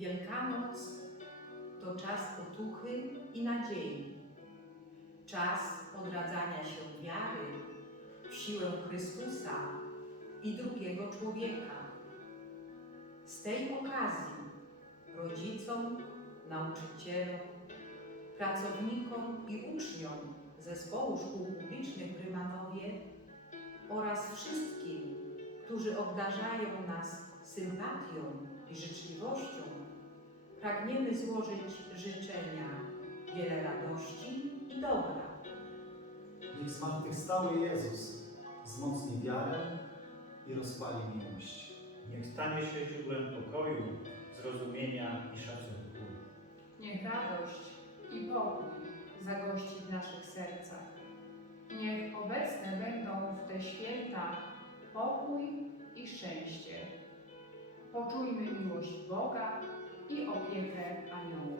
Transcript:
Wielkanoc to czas otuchy i nadziei. Czas odradzania się wiary w siłę Chrystusa i drugiego człowieka. Z tej okazji rodzicom, nauczycielom, pracownikom i uczniom Zespołu Szkół Publicznych w Rymanowie oraz wszystkim, którzy obdarzają nas sympatią i życzliwością, pragniemy złożyć życzenia wiele radości i dobra. Niech zmartwychwstały Jezus wzmocni wiarę i rozpali miłość. Niech stanie się źródłem pokoju, zrozumienia i szacunku. Niech radość i pokój zagości w naszych sercach. Niech obecne będą w te święta pokój i szczęście. Poczujmy miłość Boga of the event.